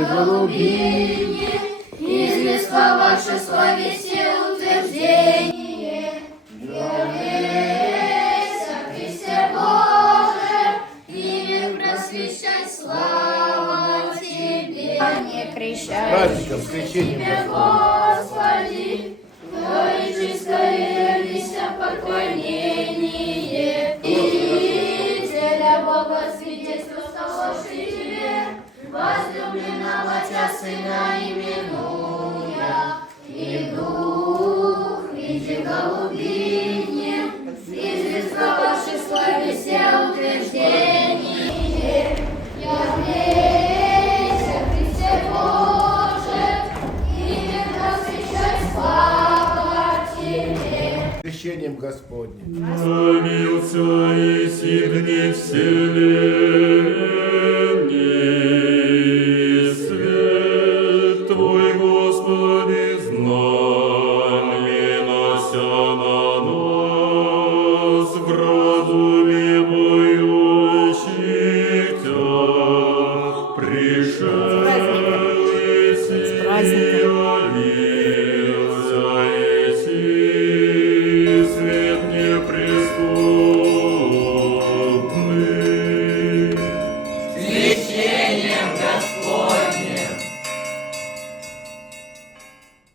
голубине, известно ваше словесие утверждение. Являйся, Христе Боже, имя просвещай, слава Тебе. Не крещай, Праздником, с крещением Тебе, Господним. Господи, Твои скорее поклонение. И для Бога свидетельствовавший Тебе, возлюбленного Тя Сына именуя, и Дух, виде голубине, извествовавший словесие утверждение. Являйся, Христе Боже, имя просвещай, слава Тебе. Крещением Господним. Молился и сидни вселенной.